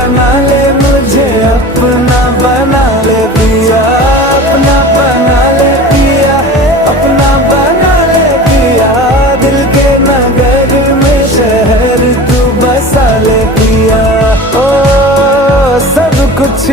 बना ले मुझे अपना बना ले पिया, अपना बना ले पिया, अपना बना ले पिया। दिल के नगर में शहर तू बसा ले पिया। ओ सब कुछ